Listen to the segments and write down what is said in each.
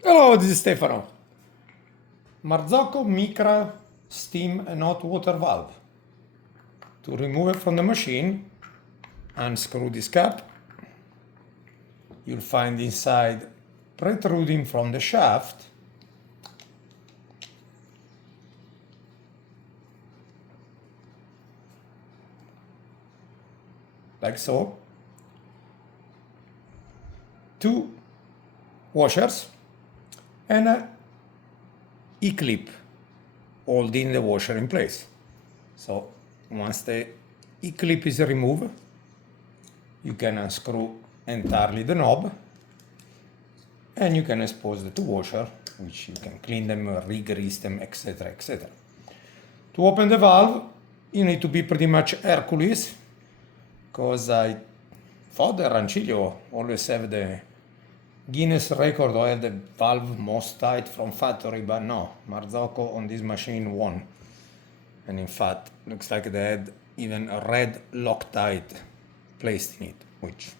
Hello, this is Stefano. Marzocco Micra steam and hot water valve. To remove it from the machine, unscrew this cap. You'll find inside protruding from the shaft like so, two washers and a E-clip holding the washer in place. So once the E-clip is removed, you can unscrew entirely the knob and you can expose the two washers, which you can clean them, re-grease them, etc, etc. To open the valve, you need to be pretty much Hercules, because I thought the Rancilio always have the Guinness record or have the valve most tight from factory, but no, Marzocco on this machine won. And in fact, looks like they had even a red Loctite placed in it, which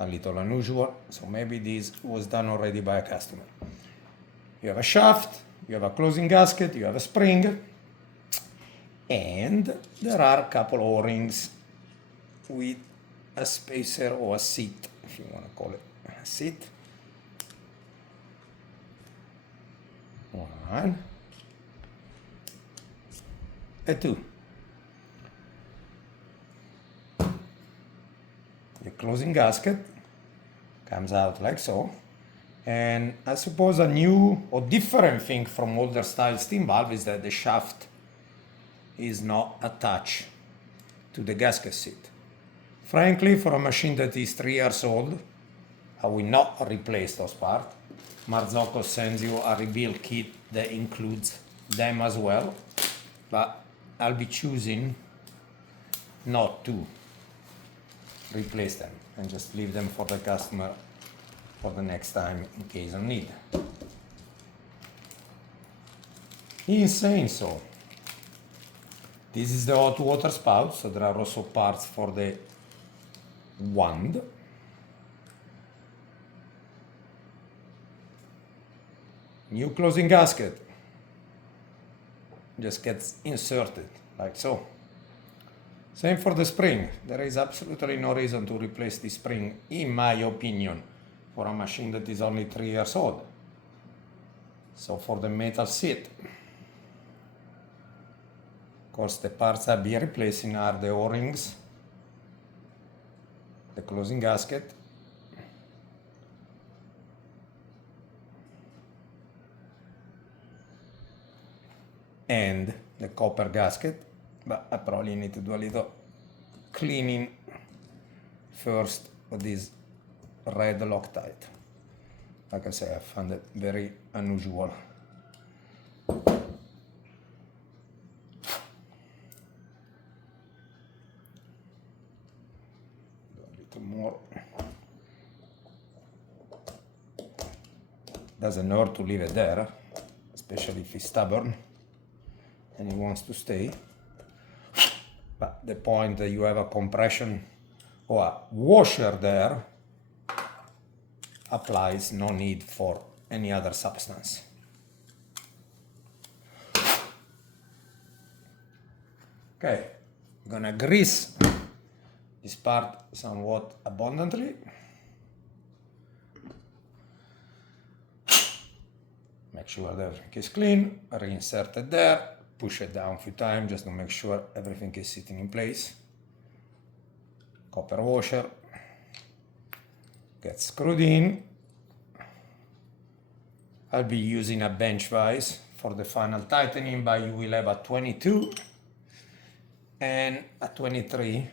a little unusual, so maybe this was done already by a customer. You have a shaft, you have a closing gasket, you have a spring, and there are a couple O-rings with a spacer or a seat, if you want to call it a seat. One, and two. The closing gasket comes out like so, and I suppose a new or different thing from older style steam valve is that the shaft is not attached to the gasket seat. Frankly, for a machine that is 3 years old, I will not replace those parts. Marzocco sends you a rebuild kit that includes them as well, but I'll be choosing not to replace them and just leave them for the customer for the next time in case of need. Insane. So this is the hot water spout, so there are also parts for the wand. New closing gasket just gets inserted like so. Same for the spring. There is absolutely no reason to replace the spring, in my opinion, for a machine that is only 3 years old. So for the metal seat, of course, the parts I'll be replacing are the O-rings, the closing gasket, and the copper gasket, but I probably need to do a little cleaning first of this red Loctite. Like I say, I found it very unusual. Do a little more. Doesn't hurt to leave it there, especially if he's stubborn and he wants to stay. But the point that you have a compression or a washer there applies no need for any other substance. Okay, I'm gonna grease this part somewhat abundantly. Make sure that everything is clean, reinsert it there, push it down a few times just to make sure everything is sitting in place. Copper washer gets screwed in. I'll be using a bench vise for the final tightening, but you will have a 22 and a 23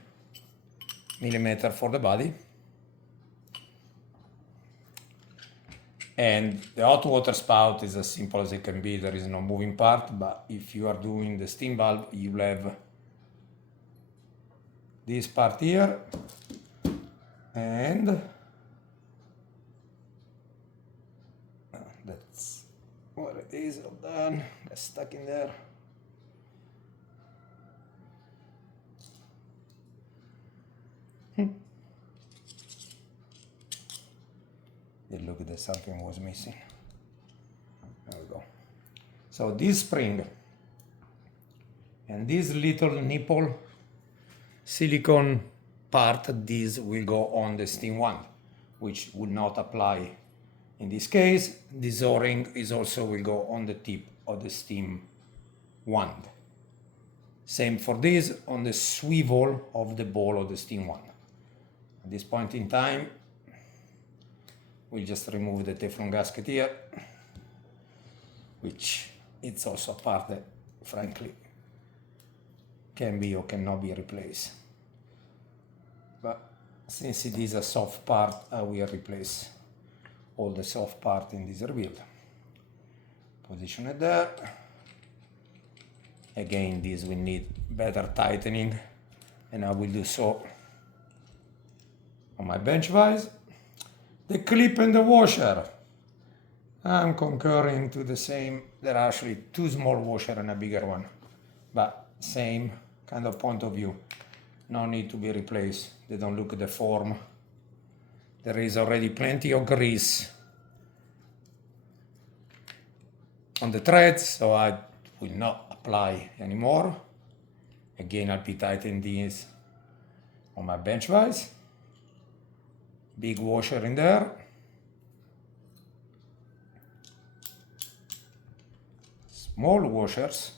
millimeter for the body. And the hot water spout is as simple as it can be. There is no moving part, but if you are doing the steam valve, you will have this part here, and that's what it is. All done. That's stuck in there. It looked that something was missing. So this spring and this little nipple silicone part, this will go on the steam wand, which will not apply in this case. This O-ring is also will go on the tip of the steam wand. Same for this on the swivel of the ball of the steam wand. At this point in time, we'll just remove the Teflon gasket here, which it's also a part that, frankly, can be or cannot be replaced. But since it is a soft part, I will replace all the soft part in this rebuild. Position it there. Again, this will need better tightening, and I will do so on my bench vise. The clip and the washer, I'm concurring to the same. There are actually two small washers and a bigger one, but same kind of point of view. No need to be replaced. They don't look deformed. There is already plenty of grease on the threads, so I will not apply anymore. Again, I'll be tightening these on my bench vise. Big washer in there. Small washers.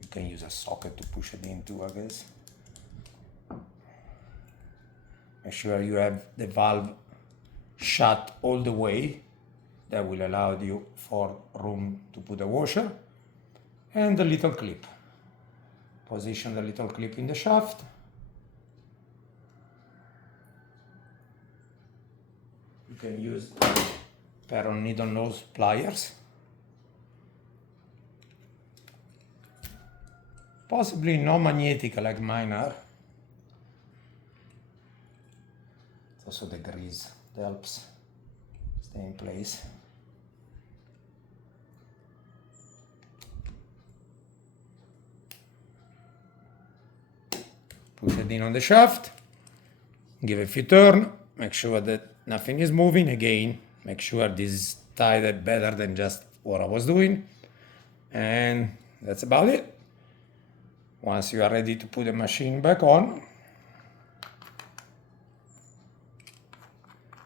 You can use a socket to push it into, I guess. Make sure you have the valve shut all the way. That will allow you for room to put a washer. And the little clip. Position the little clip in the shaft. You can use pair of needle nose pliers. Possibly non-magnetic like mine are. It's also the grease that helps stay in place. Push it in on the shaft, give a few turns, make sure that nothing is moving. Again, make sure this is tied better than just what I was doing. And that's about it. Once you are ready to put the machine back on,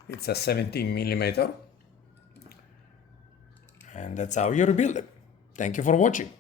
it's a 17 millimeter. And that's how you rebuild it. Thank you for watching.